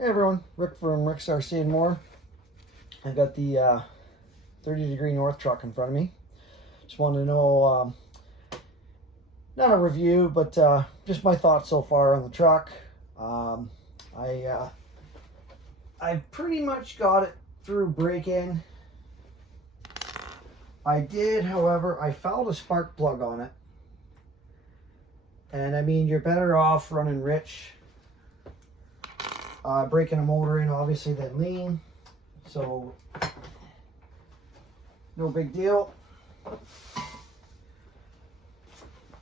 Hey everyone, Rick from Rick's RC and More. I got the 30 Degree North truck in front of me. Just wanted to know, not a review, but just my thoughts so far on the truck. I pretty much got it through break-in. I did, however, I fouled a spark plug on it. And I mean, you're better off running rich, breaking a motor in obviously than lean, so no big deal.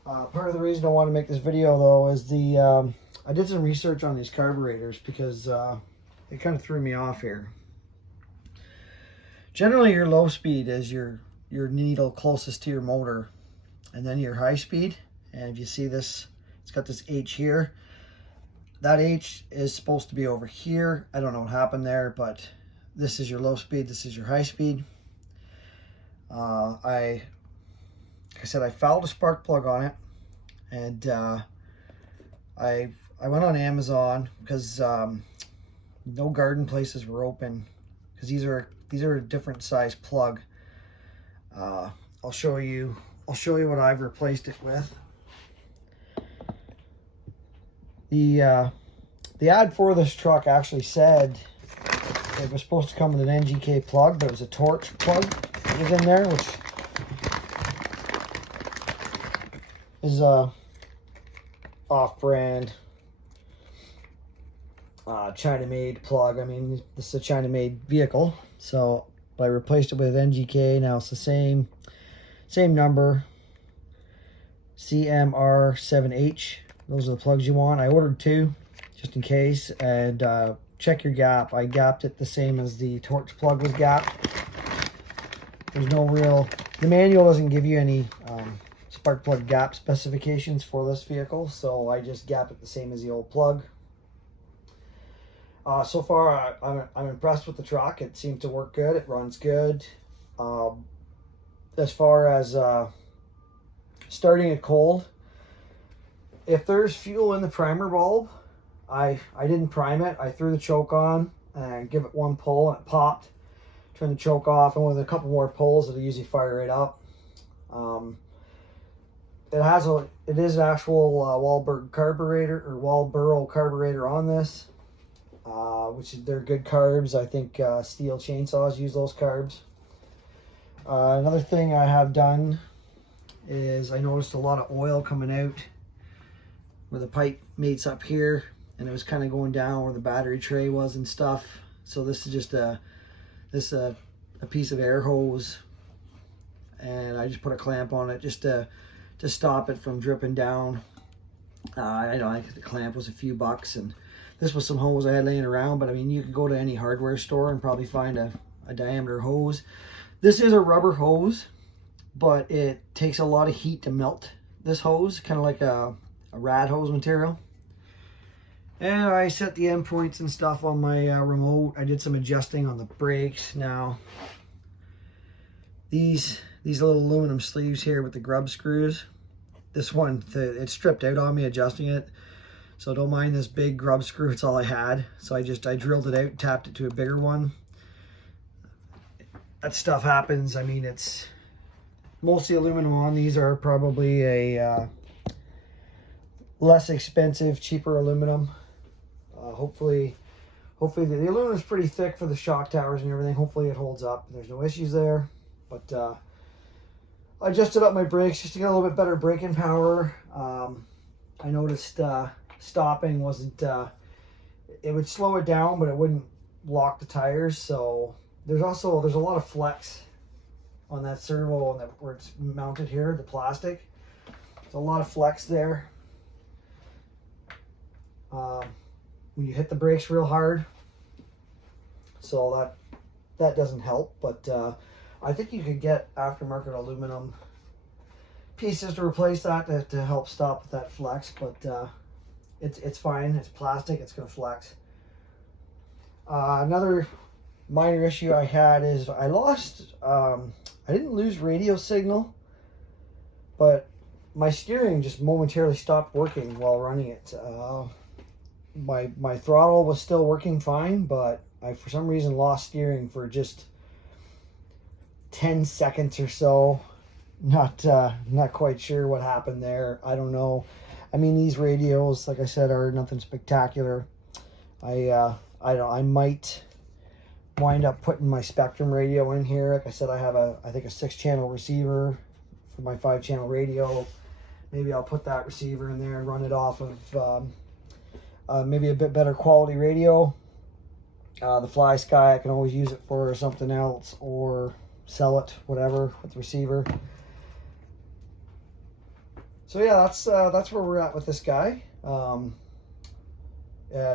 Part of the reason I want to make this video though is I did some research on these carburetors because it kind of threw me off here. Generally your low speed is your needle closest to your motor, and then your high speed. And if you see this, it's got this H here. That H is supposed to be over here. I don't know what happened there, but this is your low speed, this is your high speed. Like I said, I fouled a spark plug on it, and I went on Amazon because no garden places were open, because these are a different size plug. I'll show you what I've replaced it with. The ad for this truck actually said it was supposed to come with an NGK plug, but it was a Torch plug that was in there, which is a off-brand China-made plug. I mean, this is a China-made vehicle, so I replaced it with NGK. Now it's the same number, CMR7H. Those are the plugs you want. I ordered two just in case, and check your gap. I gapped it the same as the Torch plug was gapped. There's no real, the manual doesn't give you any spark plug gap specifications for this vehicle, so I just gapped it the same as the old plug. So far I'm impressed with the truck. It seems to work good, it runs good. As far as starting it cold, if there's fuel in the primer bulb, I didn't prime it. I threw the choke on and give it one pull and it popped. Turn the choke off, and with a couple more pulls it'll usually fire it up. It is an actual Wahlberg carburetor, or Walboro carburetor on this, which they're good carbs. I think steel chainsaws use those carbs. Another thing I have done is I noticed a lot of oil coming out where the pipe meets up here, and it was kind of going down where the battery tray was and stuff. So this is just a piece of air hose, and I just put a clamp on it just to stop it from dripping down. I know, I think the clamp was a few bucks, and this was some hose I had laying around, but I mean, you could go to any hardware store and probably find a diameter hose. This is a rubber hose, but it takes a lot of heat to melt this hose, kind of like a rad hose material. And I set the endpoints and stuff on my remote. I did some adjusting on the brakes. Now these little aluminum sleeves here with the grub screws, this one, it stripped out on me adjusting it, so don't mind this big grub screw. It's all I had, so I drilled it out and tapped it to a bigger one. That stuff happens. I mean, it's mostly aluminum on these. Are probably a less expensive, cheaper aluminum. Hopefully the aluminum is pretty thick for the shock towers and everything. Hopefully it holds up. There's no issues there. But I adjusted up my brakes just to get a little bit better braking power. I noticed stopping wasn't, it would slow it down, but it wouldn't lock the tires. So there's a lot of flex on that servo where it's mounted here, the plastic. There's a lot of flex there. When you hit the brakes real hard, so that doesn't help. But I think you could get aftermarket aluminum pieces to replace that to help stop that flex. But it's fine. It's plastic. It's gonna flex. Another minor issue I had is I didn't lose radio signal, but my steering just momentarily stopped working while running it. my throttle was still working fine, but I for some reason lost steering for just 10 seconds or so. Not quite sure what happened there. I don't know. I mean, these radios, like I said, are nothing spectacular. I might wind up putting my Spectrum radio in here. Like I said, I have I think a 6-channel receiver for my 5-channel radio. Maybe I'll put that receiver in there and run it off of maybe a bit better quality radio. The Fly Sky, I can always use it for something else or sell it, whatever, with the receiver. So yeah, that's where we're at with this guy. Like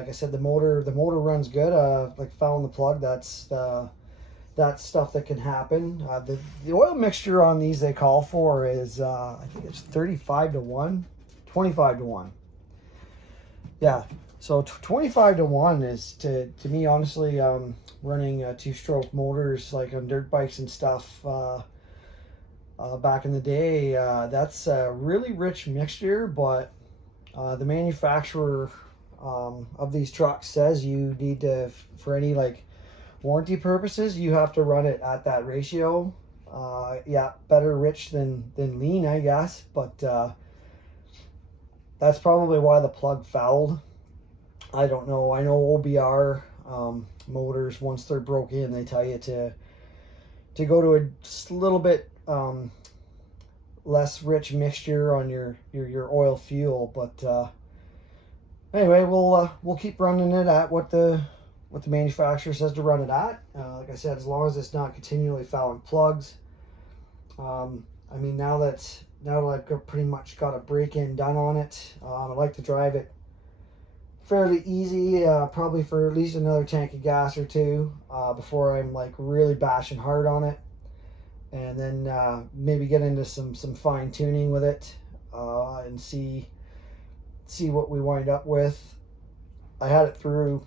I said, the motor runs good. Like fouling the plug, that's stuff that can happen. The oil mixture on these they call for is I think it's 35 to 1, 25 to 1. Yeah, so 25 to 1 is to me honestly, running 2-stroke motors like on dirt bikes and stuff. Back in the day, that's a really rich mixture, but the manufacturer of these trucks says you need to, for any like warranty purposes, you have to run it at that ratio. Yeah, better rich than lean, I guess, but that's probably why the plug fouled. I don't know. I know OBR motors, once they're broke in, they tell you to go to a little bit less rich mixture on your oil fuel, but anyway, we'll keep running it at what the manufacturer says to run it at. Like I said, as long as it's not continually fouling plugs. I mean, now that I've pretty much got a break-in done on it, I like to drive it fairly easy, probably for at least another tank of gas or two before I'm like really bashing hard on it. And then maybe get into some fine tuning with it and see what we wind up with. I had it through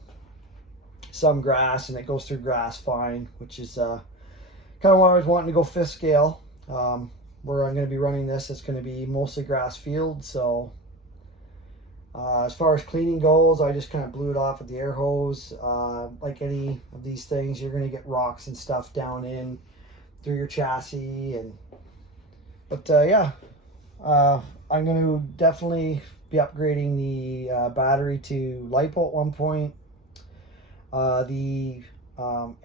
some grass, and it goes through grass fine, which is kind of why I was wanting to go 5th scale. Where I'm going to be running this, it's going to be mostly grass field. So as far as cleaning goes, I just kind of blew it off with the air hose. Like any of these things, you're going to get rocks and stuff down in through your chassis, but yeah, I'm going to definitely be upgrading the battery to LiPo at one point. The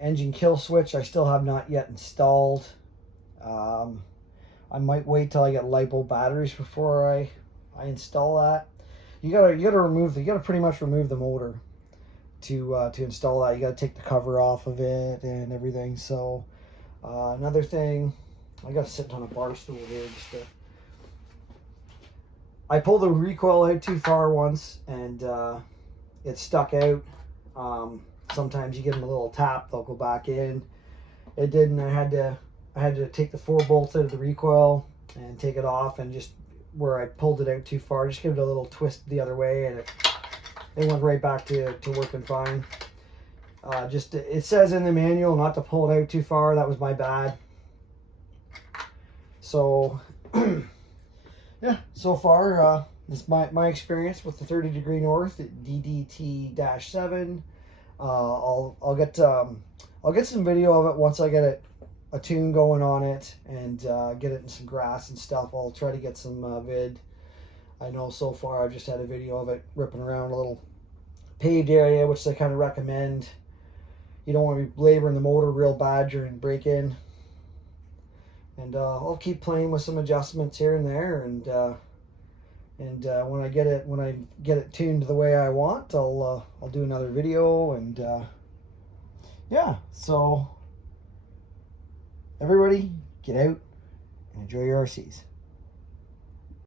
engine kill switch I still have not yet installed. I might wait till I get LiPo batteries before I install that. You gotta pretty much remove the motor to install that. You gotta take the cover off of it and everything. So another thing, I got to sit on a bar stool here. I pulled the recoil out too far once, and it stuck out. Sometimes you give them a little tap, they'll go back in. It didn't. I had to take the 4 bolts out of the recoil and take it off, and just where I pulled it out too far, just give it a little twist the other way, and it went right back to working fine. It says in the manual not to pull it out too far. That was my bad. So yeah, so far this is my experience with the 30 Degree North DDT-7. I'll get some video of it once I get a tune going on it and get it in some grass and stuff. I'll try to get some vid. I know so far I've just had a video of it ripping around a little paved area, which they kind of recommend. You don't want to be laboring the motor real bad during break-in. And I'll keep playing with some adjustments here and there, and when I get it tuned the way I want, I'll do another video. And yeah, so everybody get out and enjoy your RCs.